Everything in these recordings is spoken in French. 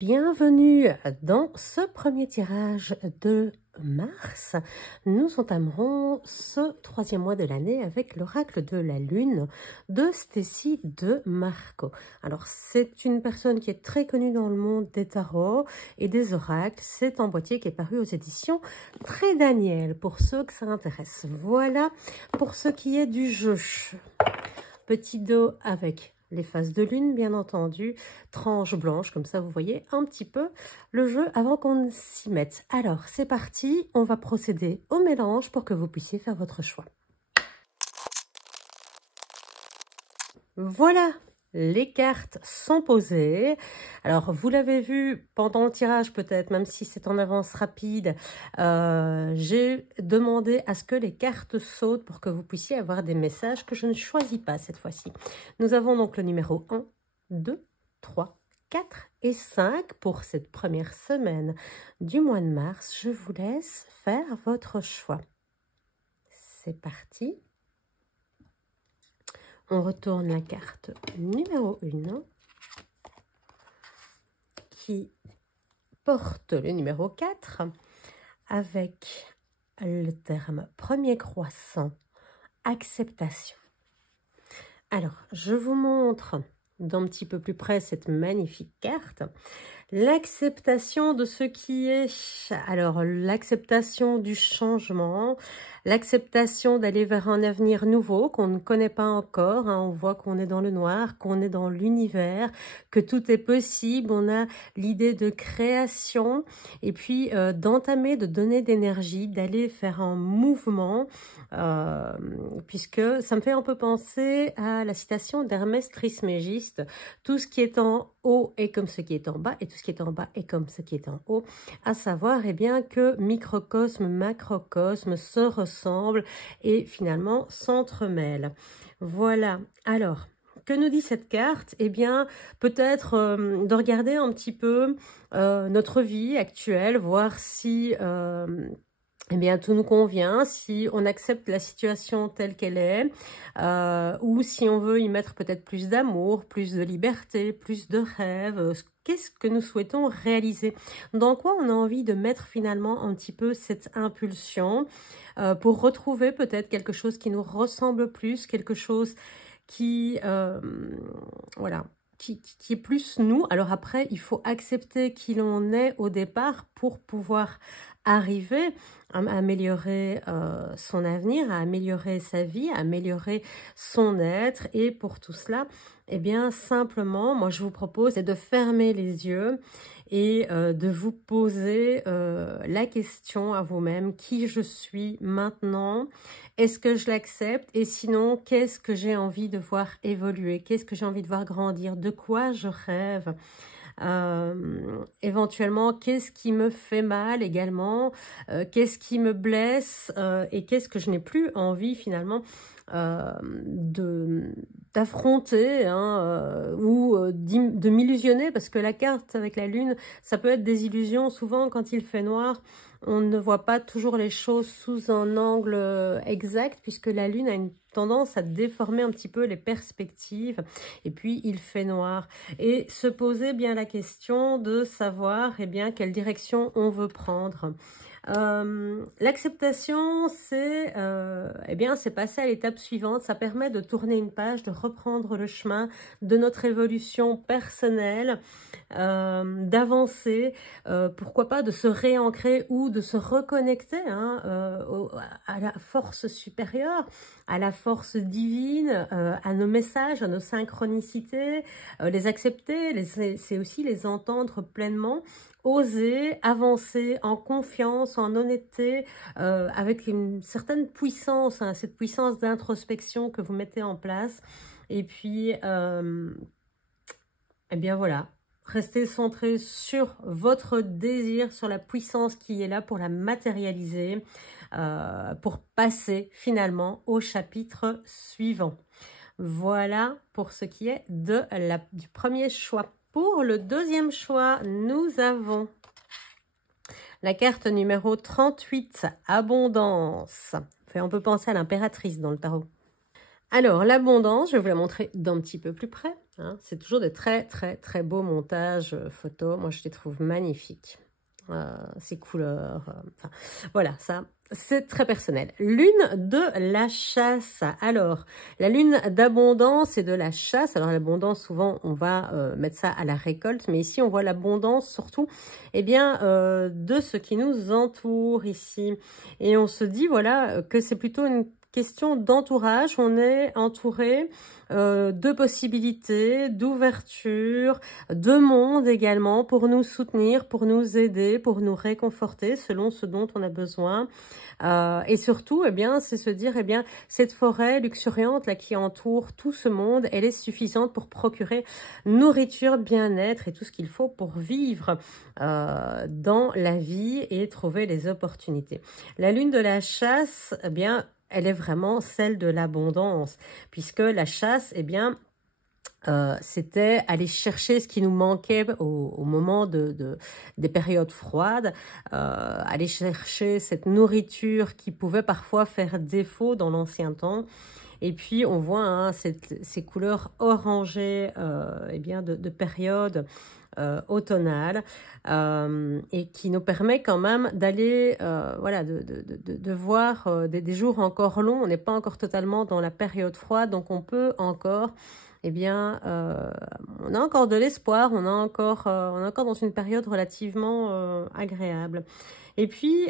Bienvenue dans ce premier tirage de mars. Nous entamerons ce troisième mois de l'année avec l'oracle de la lune de Stécie de Marco. Alors c'est une personne qui est très connue dans le monde des tarots et des oracles. C'est un boîtier qui est paru aux éditions Très Daniel pour ceux que ça intéresse. Voilà pour ce qui est du jeu. Petit dos avec les phases de lune, bien entendu, tranche blanche, comme ça vous voyez un petit peu le jeu avant qu'on s'y mette. Alors, c'est parti, on va procéder au mélange pour que vous puissiez faire votre choix. Voilà, les cartes sont posées. Alors, vous l'avez vu pendant le tirage peut-être, même si c'est en avance rapide, j'ai demandé à ce que les cartes sautent pour que vous puissiez avoir des messages que je ne choisis pas cette fois-ci. Nous avons donc le numéro 1, 2, 3, 4 et 5 pour cette première semaine du mois de mars. Je vous laisse faire votre choix. C'est parti. On retourne la carte numéro 1 qui porte le numéro 4 avec le terme premier croissant, acceptation. Alors, je vous montre d'un petit peu plus près cette magnifique carte. L'acceptation de ce qui est, alors l'acceptation du changement, l'acceptation d'aller vers un avenir nouveau qu'on ne connaît pas encore, hein, on voit qu'on est dans le noir, qu'on est dans l'univers, que tout est possible, on a l'idée de création et puis d'entamer, de donner d'énergie, d'aller faire un mouvement, puisque ça me fait un peu penser à la citation d'Hermès Trismégiste, tout ce qui est en haut est comme ce qui est en bas et tout ce qui est en bas est comme ce qui est en haut, à savoir eh bien que microcosme, macrocosme se ressemblent et finalement s'entremêlent. Voilà, alors que nous dit cette carte? Eh bien, peut-être de regarder un petit peu notre vie actuelle, voir si eh bien, tout nous convient, si on accepte la situation telle qu'elle est, ou si on veut y mettre peut-être plus d'amour, plus de liberté, plus de rêves. Qu'est-ce que nous souhaitons réaliser? Dans quoi on a envie de mettre finalement un petit peu cette impulsion pour retrouver peut-être quelque chose qui nous ressemble plus, quelque chose qui, voilà, qui est plus nous. Alors après, il faut accepter qui l'on est au départ pour pouvoir arriver à améliorer son avenir, à améliorer sa vie, à améliorer son être. Et pour tout cela, eh bien, simplement, moi, je vous propose de fermer les yeux et de vous poser la question à vous-même, qui je suis maintenant? Est-ce que je l'accepte? Et sinon, qu'est-ce que j'ai envie de voir évoluer? Qu'est-ce que j'ai envie de voir grandir? De quoi je rêve? Éventuellement, qu'est-ce qui me fait mal également, qu'est-ce qui me blesse et qu'est-ce que je n'ai plus envie finalement d'affronter hein, ou de m'illusionner, parce que la carte avec la lune, ça peut être des illusions. Souvent quand il fait noir, on ne voit pas toujours les choses sous un angle exact, puisque la lune a une tendance à déformer un petit peu les perspectives, et puis il fait noir. Et se poser bien la question de savoir eh bien, quelle direction on veut prendre. L'acceptation, c'est eh bien, c'est passer à l'étape suivante. Ça permet de tourner une page, de reprendre le chemin de notre évolution personnelle, d'avancer, pourquoi pas de se réancrer ou de se reconnecter hein, à la force supérieure, à la force divine, à nos messages, à nos synchronicités, les accepter, c'est aussi les entendre pleinement. Oser avancer en confiance, en honnêteté, avec une certaine puissance, hein, cette puissance d'introspection que vous mettez en place. Et puis, eh bien voilà, restez centré sur votre désir, sur la puissance qui est là pour la matérialiser, pour passer finalement au chapitre suivant. Voilà pour ce qui est du premier choix. Pour le deuxième choix, nous avons la carte numéro 38, Abondance. Ça fait un peu penser à l'impératrice dans le tarot. Alors, l'abondance, je vais vous la montrer d'un petit peu plus près. Hein. C'est toujours des très, très, très beaux montages photos. Moi, je les trouve magnifiques. Ces couleurs. Enfin, voilà, ça, c'est très personnel. Lune de la chasse. Alors, la lune d'abondance et de la chasse. Alors, l'abondance, souvent, on va mettre ça à la récolte. Mais ici, on voit l'abondance, surtout, eh bien, de ce qui nous entoure ici. Et on se dit, voilà, que c'est plutôt une question d'entourage. On est entouré de possibilités, d'ouverture, de monde également pour nous soutenir, pour nous aider, pour nous réconforter selon ce dont on a besoin. Et surtout, eh bien, c'est se dire, eh bien, cette forêt luxuriante là qui entoure tout ce monde, elle est suffisante pour procurer nourriture, bien-être et tout ce qu'il faut pour vivre dans la vie et trouver les opportunités. La lune de la chasse, eh bien, elle est vraiment celle de l'abondance, puisque la chasse, eh bien, c'était aller chercher ce qui nous manquait au moment des périodes froides, aller chercher cette nourriture qui pouvait parfois faire défaut dans l'ancien temps. Et puis, on voit hein, ces couleurs orangées eh bien, de période automnale et qui nous permet quand même d'aller, voilà, de voir des jours encore longs. On n'est pas encore totalement dans la période froide, donc on peut encore, eh bien, on a encore de l'espoir, on est encore dans une période relativement agréable. Et puis,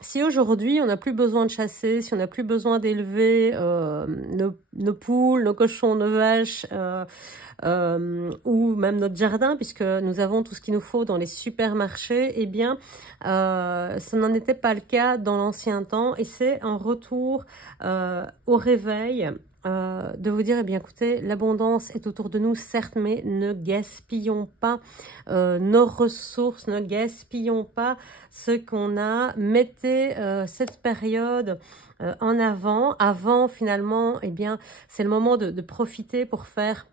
si aujourd'hui, on n'a plus besoin de chasser, si on n'a plus besoin d'élever nos poules, nos cochons, nos vaches, ou même notre jardin, puisque nous avons tout ce qu'il nous faut dans les supermarchés, eh bien, ça n'en était pas le cas dans l'ancien temps. Et c'est un retour au réveil, de vous dire, eh bien, écoutez, l'abondance est autour de nous, certes, mais ne gaspillons pas nos ressources, ne gaspillons pas ce qu'on a. Mettez cette période en avant, finalement, eh bien, c'est le moment de profiter pour faire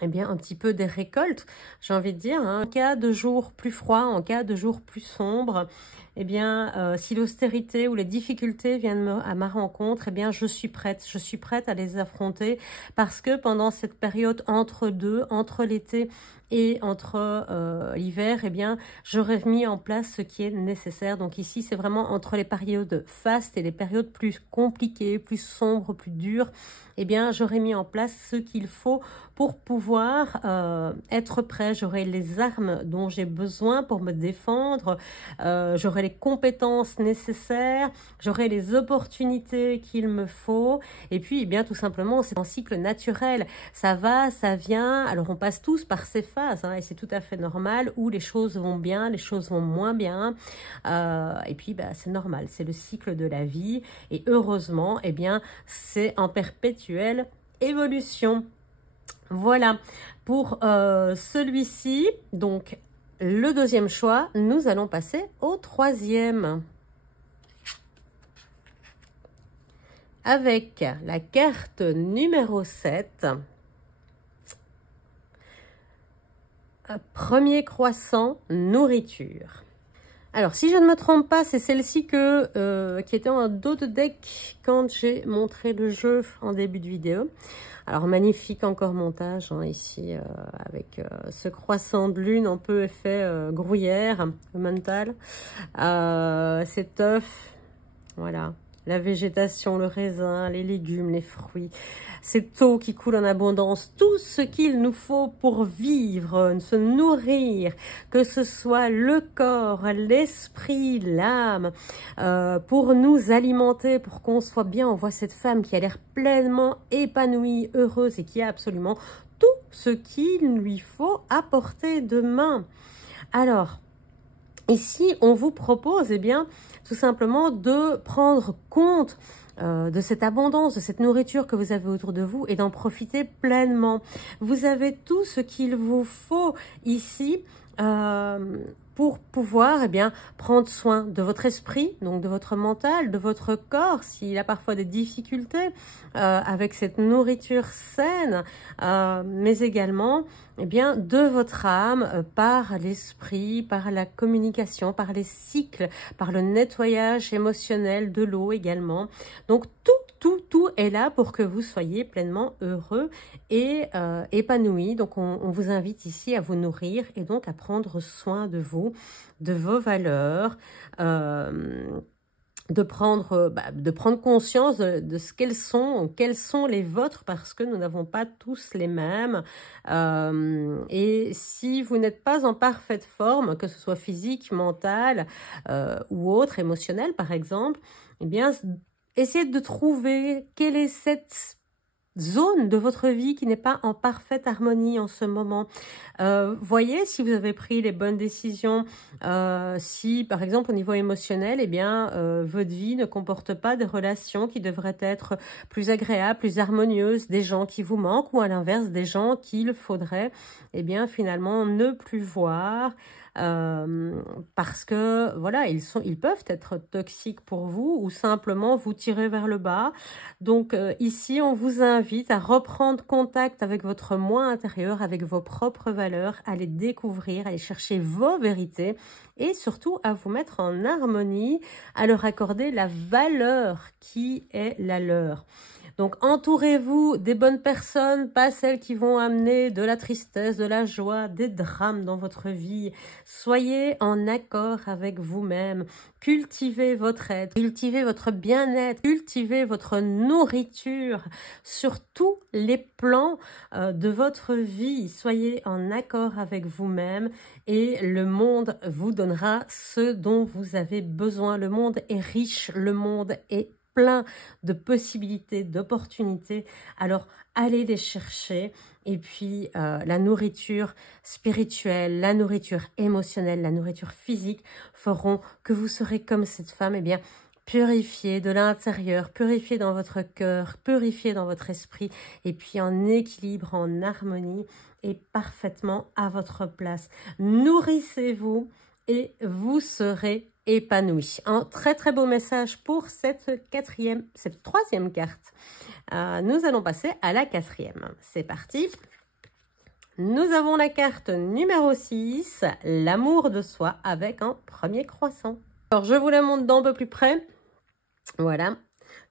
eh bien, un petit peu des récoltes, j'ai envie de dire. Hein. En cas de jour plus froid, en cas de jour plus sombre, eh bien, si l'austérité ou les difficultés viennent à ma rencontre, eh bien, je suis prête à les affronter parce que pendant cette période entre deux, entre l'été et entre l'hiver, eh bien, j'aurais mis en place ce qui est nécessaire. Donc ici, c'est vraiment entre les périodes fastes et les périodes plus compliquées, plus sombres, plus dures, eh bien, j'aurais mis en place ce qu'il faut pour pouvoir être prêt. J'aurai les armes dont j'ai besoin pour me défendre, j'aurai les compétences nécessaires, j'aurai les opportunités qu'il me faut. Et puis, eh bien, tout simplement, c'est un cycle naturel. Ça va, ça vient. Alors, on passe tous par ces phases, hein, et c'est tout à fait normal, où les choses vont bien, les choses vont moins bien. Et puis, bah, c'est normal, c'est le cycle de la vie. Et heureusement, eh bien, c'est en perpétuelle évolution. Voilà, pour celui-ci, donc le deuxième choix, nous allons passer au troisième. Avec la carte numéro 7, premier croissant, nourriture. Alors, si je ne me trompe pas, c'est celle-ci qui était en dos de deck quand j'ai montré le jeu en début de vidéo. Alors, magnifique encore montage hein, ici, avec ce croissant de lune un peu effet gruyère, mental. Cet œuf, voilà. La végétation, le raisin, les légumes, les fruits, cette eau qui coule en abondance, tout ce qu'il nous faut pour vivre, se nourrir, que ce soit le corps, l'esprit, l'âme, pour nous alimenter, pour qu'on soit bien. On voit cette femme qui a l'air pleinement épanouie, heureuse et qui a absolument tout ce qu'il lui faut à portée de main. Alors, ici, on vous propose, eh bien, tout simplement de prendre compte de cette abondance, de cette nourriture que vous avez autour de vous et d'en profiter pleinement. Vous avez tout ce qu'il vous faut ici pour pouvoir eh bien, prendre soin de votre esprit, donc de votre mental, de votre corps, s'il a parfois des difficultés avec cette nourriture saine, mais également eh bien, de votre âme par l'esprit, par la communication, par les cycles, par le nettoyage émotionnel de l'eau également. Donc, tout est là pour que vous soyez pleinement heureux et épanoui. Donc, on vous invite ici à vous nourrir et donc à prendre soin de vous, de vos valeurs, de prendre conscience de ce quelles sont les vôtres, parce que nous n'avons pas tous les mêmes. Et si vous n'êtes pas en parfaite forme, que ce soit physique, mentale ou autre, émotionnelle par exemple, eh bien, essayez de trouver quelle est cette zone de votre vie qui n'est pas en parfaite harmonie en ce moment. Voyez si vous avez pris les bonnes décisions, si par exemple au niveau émotionnel, eh bien votre vie ne comporte pas des relations qui devraient être plus agréables, plus harmonieuses, des gens qui vous manquent, ou à l'inverse des gens qu'il faudrait eh bien finalement ne plus voir. Parce que voilà, ils peuvent être toxiques pour vous ou simplement vous tirer vers le bas. Donc ici, on vous invite à reprendre contact avec votre moi intérieur, avec vos propres valeurs, à les découvrir, à aller chercher vos vérités et surtout à vous mettre en harmonie, à leur accorder la valeur qui est la leur. Donc, entourez-vous des bonnes personnes, pas celles qui vont amener de la tristesse, de la joie, des drames dans votre vie. Soyez en accord avec vous-même. Cultivez votre être, cultivez votre bien-être, cultivez votre nourriture sur tous les plans de votre vie. Soyez en accord avec vous-même et le monde vous donnera ce dont vous avez besoin. Le monde est riche, le monde est plein de possibilités, d'opportunités. Alors, allez les chercher. Et puis, la nourriture spirituelle, la nourriture émotionnelle, la nourriture physique feront que vous serez comme cette femme, eh bien, purifiée de l'intérieur, purifiée dans votre cœur, purifiée dans votre esprit, et puis en équilibre, en harmonie et parfaitement à votre place. Nourrissez-vous et vous serez épanoui. Un très très beau message pour cette troisième carte. Nous allons passer à la quatrième. C'est parti. Nous avons la carte numéro 6, l'amour de soi avec un premier croissant. Alors je vous la montre d'un peu plus près. Voilà,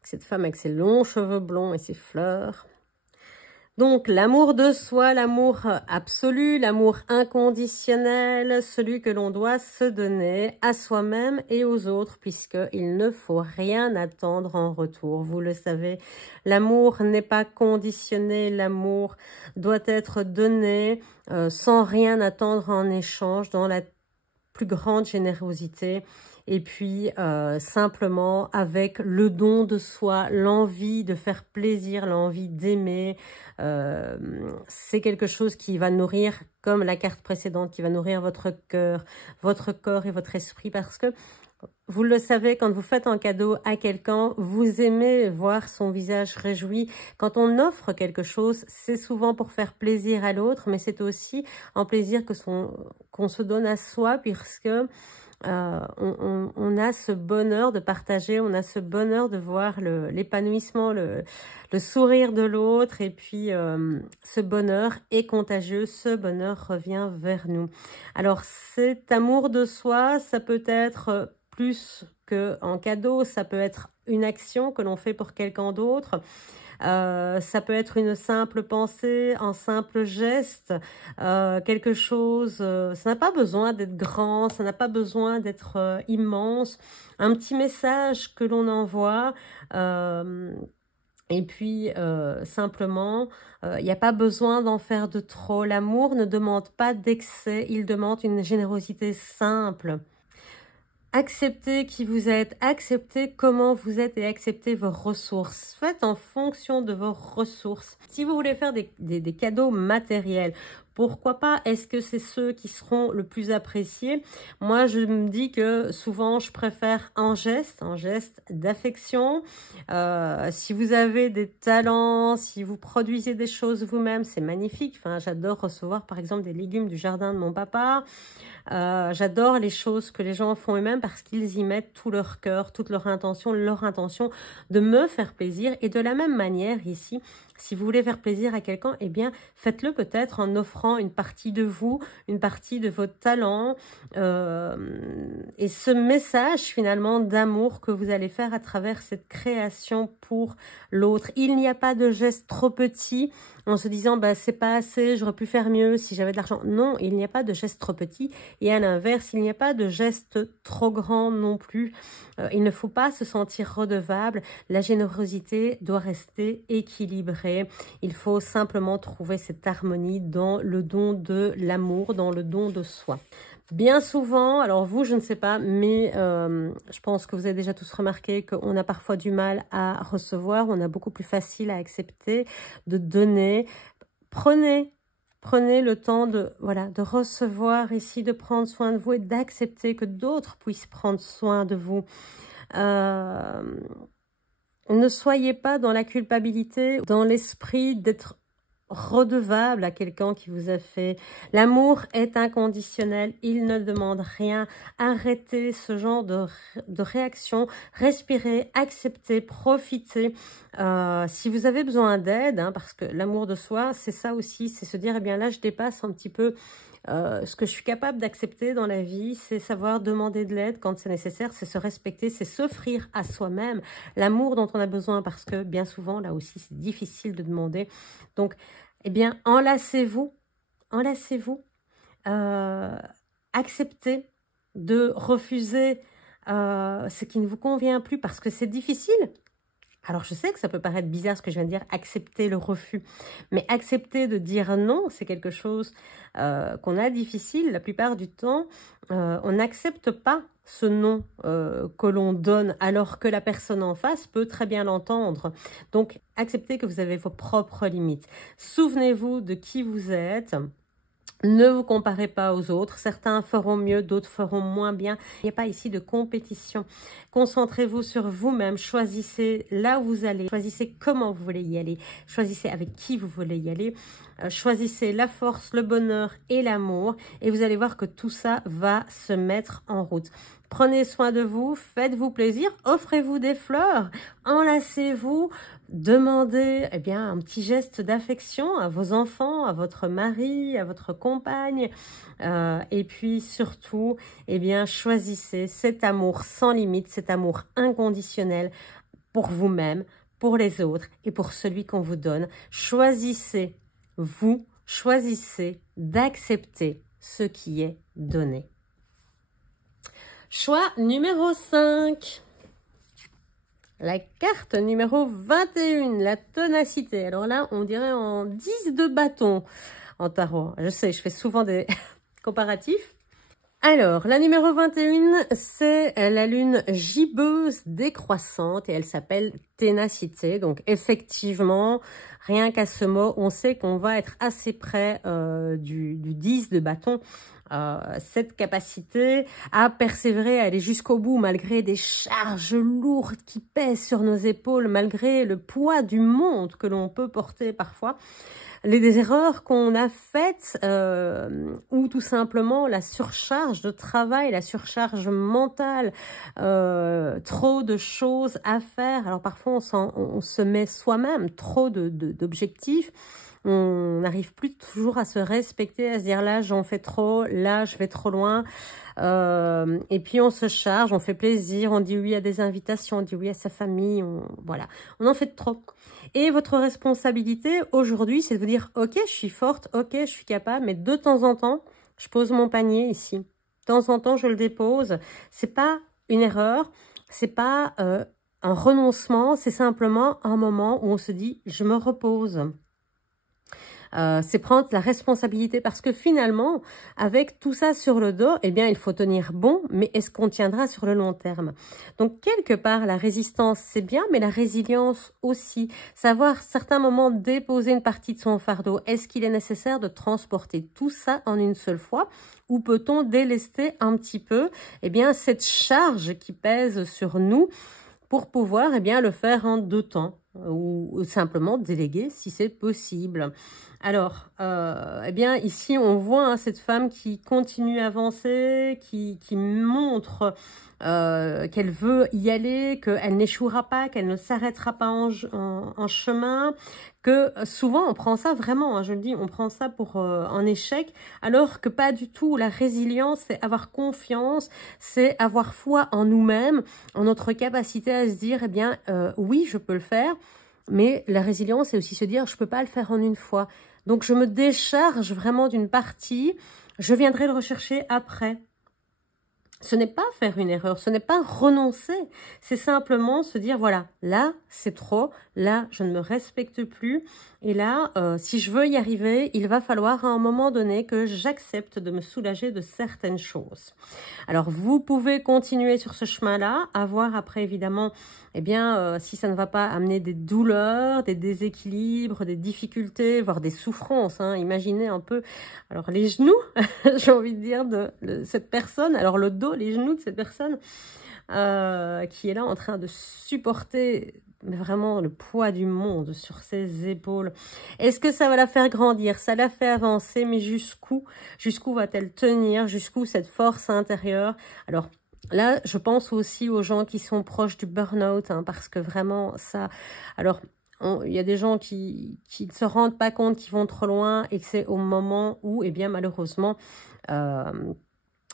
cette femme avec ses longs cheveux blonds et ses fleurs. Donc, l'amour de soi, l'amour absolu, l'amour inconditionnel, celui que l'on doit se donner à soi-même et aux autres, puisqu'il ne faut rien attendre en retour. Vous le savez, l'amour n'est pas conditionné, l'amour doit être donné sans rien attendre en échange, dans la plus grande générosité. Et puis, simplement avec le don de soi, l'envie de faire plaisir, l'envie d'aimer. C'est quelque chose qui va nourrir, comme la carte précédente, qui va nourrir votre cœur, votre corps et votre esprit. Parce que, vous le savez, quand vous faites un cadeau à quelqu'un, vous aimez voir son visage réjoui. Quand on offre quelque chose, c'est souvent pour faire plaisir à l'autre, mais c'est aussi un plaisir qu'on se donne à soi, puisque on a ce bonheur de partager, on a ce bonheur de voir l'épanouissement, le sourire de l'autre, et puis ce bonheur est contagieux, ce bonheur revient vers nous. Alors cet amour de soi, ça peut être plus qu'un cadeau, ça peut être une action que l'on fait pour quelqu'un d'autre. Ça peut être une simple pensée, un simple geste, quelque chose, ça n'a pas besoin d'être grand, ça n'a pas besoin d'être immense, un petit message que l'on envoie, et puis simplement, il n'y a pas besoin d'en faire de trop. L'amour ne demande pas d'excès, il demande une générosité simple. Acceptez qui vous êtes, acceptez comment vous êtes et acceptez vos ressources. Faites en fonction de vos ressources. Si vous voulez faire des cadeaux matériels, pourquoi pas? Est-ce que c'est ceux qui seront le plus appréciés? Moi, je me dis que souvent, je préfère un geste d'affection. Si vous avez des talents, si vous produisez des choses vous-même, c'est magnifique. Enfin, j'adore recevoir, par exemple, des légumes du jardin de mon papa. J'adore les choses que les gens font eux-mêmes parce qu'ils y mettent tout leur cœur, toute leur intention de me faire plaisir. Et de la même manière ici, Si vous voulez faire plaisir à quelqu'un, eh bien, faites-le peut-être en offrant une partie de vous, une partie de votre talent. Et ce message, finalement, d'amour que vous allez faire à travers cette création pour l'autre. Il n'y a pas de geste trop petit en se disant, bah, c'est pas assez, j'aurais pu faire mieux si j'avais de l'argent. Non, il n'y a pas de geste trop petit. Et à l'inverse, il n'y a pas de geste trop grand non plus. Il ne faut pas se sentir redevable. La générosité doit rester équilibrée. Il faut simplement trouver cette harmonie dans le don de l'amour, dans le don de soi. Bien souvent, alors vous, je ne sais pas, mais je pense que vous avez déjà tous remarqué qu'on a parfois du mal à recevoir, on a beaucoup plus facile à accepter, de donner. Prenez le temps de, voilà, de recevoir ici, de prendre soin de vous et d'accepter que d'autres puissent prendre soin de vous. Ne soyez pas dans la culpabilité, dans l'esprit d'être redevable à quelqu'un qui vous a fait. L'amour est inconditionnel, il ne demande rien. Arrêtez ce genre de réaction, respirez, acceptez, profitez. Si vous avez besoin d'aide, hein, parce que l'amour de soi, c'est ça aussi, c'est se dire, eh bien là, je dépasse un petit peu ce que je suis capable d'accepter dans la vie, c'est savoir demander de l'aide quand c'est nécessaire, c'est se respecter, c'est s'offrir à soi-même l'amour dont on a besoin, parce que bien souvent, là aussi, c'est difficile de demander. Donc, eh bien, enlacez-vous, acceptez de refuser ce qui ne vous convient plus parce que c'est difficile. Alors, je sais que ça peut paraître bizarre ce que je viens de dire, accepter le refus. Mais accepter de dire non, c'est quelque chose qu'on a difficile. La plupart du temps, on n'accepte pas ce non que l'on donne alors que la personne en face peut très bien l'entendre. Donc, acceptez que vous avez vos propres limites. Souvenez-vous de qui vous êtes. Ne vous comparez pas aux autres. Certains feront mieux, d'autres feront moins bien. Il n'y a pas ici de compétition. Concentrez-vous sur vous-même. Choisissez là où vous allez. Choisissez comment vous voulez y aller. Choisissez avec qui vous voulez y aller. Choisissez la force, le bonheur et l'amour. Et vous allez voir que tout ça va se mettre en route. Prenez soin de vous, faites-vous plaisir, offrez-vous des fleurs, enlacez-vous, demandez eh bien, un petit geste d'affection à vos enfants, à votre mari, à votre compagne. Et puis surtout, eh bien, choisissez cet amour sans limite, cet amour inconditionnel pour vous-même, pour les autres et pour celui qu'on vous donne. Choisissez-vous, choisissez d'accepter ce qui est donné. Choix numéro 5. La carte numéro 21, la ténacité. Alors là, on dirait en 10 de bâton en tarot. Je sais, je fais souvent des comparatifs. Alors, la numéro 21, c'est la lune gibbeuse décroissante et elle s'appelle ténacité. Donc, effectivement, rien qu'à ce mot, on sait qu'on va être assez près du 10 de bâton. Cette capacité à persévérer, à aller jusqu'au bout malgré des charges lourdes qui pèsent sur nos épaules, malgré le poids du monde que l'on peut porter parfois. Les erreurs qu'on a faites ou tout simplement la surcharge de travail, la surcharge mentale, trop de choses à faire. Alors parfois on se met soi-même trop d'objectifs. On n'arrive plus toujours à se respecter, à se dire là j'en fais trop, là je vais trop loin. Et puis on se charge, on fait plaisir, on dit oui à des invitations, on dit oui à sa famille, voilà, on en fait trop. Et votre responsabilité aujourd'hui, c'est de vous dire ok, je suis forte, ok, je suis capable, mais de temps en temps, je pose mon panier ici. De temps en temps, je le dépose. C'est pas une erreur, c'est pas un renoncement, c'est simplement un moment où on se dit je me repose. C'est prendre la responsabilité parce que finalement, avec tout ça sur le dos, eh bien, il faut tenir bon, mais est-ce qu'on tiendra sur le long terme? Donc, quelque part, la résistance, c'est bien, mais la résilience aussi. Savoir, certains moments, déposer une partie de son fardeau. Est-ce qu'il est nécessaire de transporter tout ça en une seule fois? Ou peut-on délester un petit peu, eh bien, cette charge qui pèse sur nous pour pouvoir, eh bien, le faire en 2 temps? Ou simplement déléguer si c'est possible. Alors, eh bien, ici, on voit hein, cette femme qui continue à avancer, qui montre qu'elle veut y aller, qu'elle n'échouera pas, qu'elle ne s'arrêtera pas en chemin, que souvent, on prend ça vraiment, hein, je le dis, on prend ça pour un échec, alors que pas du tout. La résilience, c'est avoir confiance, c'est avoir foi en nous-mêmes, en notre capacité à se dire, eh bien, oui, je peux le faire. Mais la résilience, c'est aussi se dire, je ne peux pas le faire en une fois. Donc, je me décharge vraiment d'une partie. Je viendrai le rechercher après. Ce n'est pas faire une erreur, ce n'est pas renoncer. C'est simplement se dire, voilà, là, c'est trop. Là, je ne me respecte plus. Et là, si je veux y arriver, il va falloir à un moment donné que j'accepte de me soulager de certaines choses. Alors, vous pouvez continuer sur ce chemin-là, à voir après, évidemment, eh bien, si ça ne va pas amener des douleurs, des déséquilibres, des difficultés, voire des souffrances. Hein. Imaginez un peu, alors les genoux, j'ai envie de dire, de cette personne, alors le dos, les genoux de cette personne qui est là en train de supporter mais vraiment le poids du monde sur ses épaules. Est-ce que ça va la faire grandir? Ça la fait avancer, mais jusqu'où? Jusqu'où va-t-elle tenir? Jusqu'où cette force intérieure? Alors, là, je pense aussi aux gens qui sont proches du burn-out, hein, parce que vraiment, ça... Alors, il y a des gens qui ne se rendent pas compte qu'ils vont trop loin et que c'est au moment où, eh bien, malheureusement...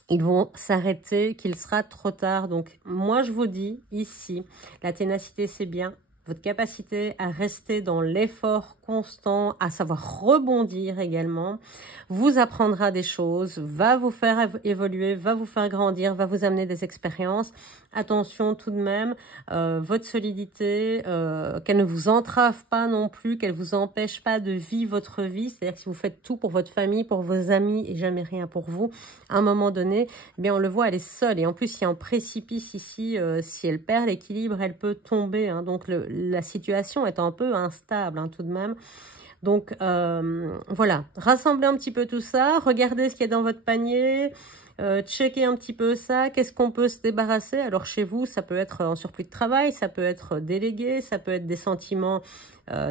ils vont s'arrêter, qu'il sera trop tard. Donc, moi, je vous dis, ici, la ténacité, c'est bien. Votre capacité à rester dans l'effort constant, à savoir rebondir également, vous apprendra des choses, va vous faire évoluer, va vous faire grandir, va vous amener des expériences. Attention tout de même, votre solidité, qu'elle ne vous entrave pas non plus, qu'elle vous empêche pas de vivre votre vie. C'est-à-dire que si vous faites tout pour votre famille, pour vos amis et jamais rien pour vous, à un moment donné, eh bien on le voit, elle est seule. Et en plus, il y a un précipice ici. Si elle perd l'équilibre, elle peut tomber. Hein. Donc la situation est un peu instable hein, tout de même. Donc voilà, rassemblez un petit peu tout ça, regardez ce qu'il y a dans votre panier, checkez un petit peu ça, qu'est-ce qu'on peut se débarrasser. Alors chez vous, ça peut être en surplus de travail, ça peut être délégué, ça peut être des sentiments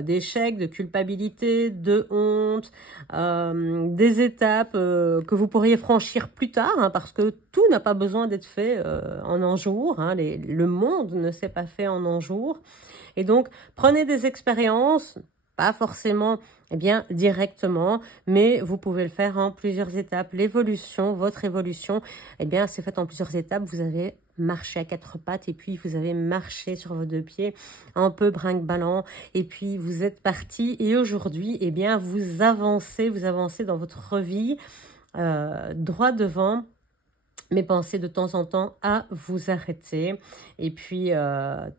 d'échec, de culpabilité, de honte, des étapes que vous pourriez franchir plus tard, hein, parce que tout n'a pas besoin d'être fait en un jour, hein, le monde ne s'est pas fait en un jour. Et donc, prenez des expériences, pas forcément eh bien, directement, mais vous pouvez le faire en plusieurs étapes. L'évolution, votre évolution, eh bien, c'est fait en plusieurs étapes. Vous avez marché à quatre pattes et puis vous avez marché sur vos deux pieds, un peu brinque-ballant, et puis vous êtes parti. Et aujourd'hui, eh bien, vous avancez dans votre vie droit devant. Mais pensez de temps en temps à vous arrêter et puis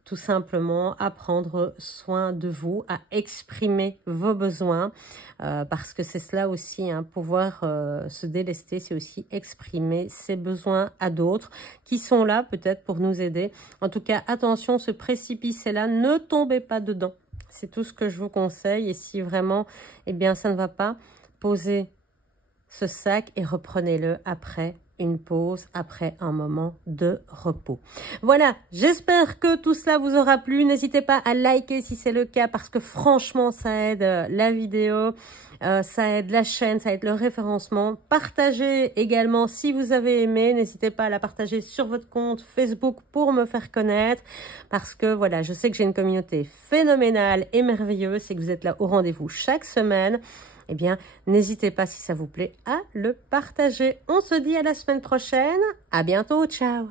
tout simplement à prendre soin de vous, à exprimer vos besoins parce que c'est cela aussi, hein, pouvoir se délester, c'est aussi exprimer ses besoins à d'autres qui sont là peut-être pour nous aider. En tout cas, attention, ce précipice-là, ne tombez pas dedans. C'est tout ce que je vous conseille et si vraiment, eh bien, ça ne va pas, posez ce sac et reprenez-le après une pause, après un moment de repos. Voilà, j'espère que tout cela vous aura plu. N'hésitez pas à liker si c'est le cas parce que franchement, ça aide la vidéo, ça aide la chaîne, ça aide le référencement. Partagez également si vous avez aimé. N'hésitez pas à la partager sur votre compte Facebook pour me faire connaître parce que voilà, je sais que j'ai une communauté phénoménale et merveilleuse et que vous êtes là au rendez-vous chaque semaine. Eh bien, n'hésitez pas, si ça vous plaît, à le partager. On se dit à la semaine prochaine. À bientôt. Ciao.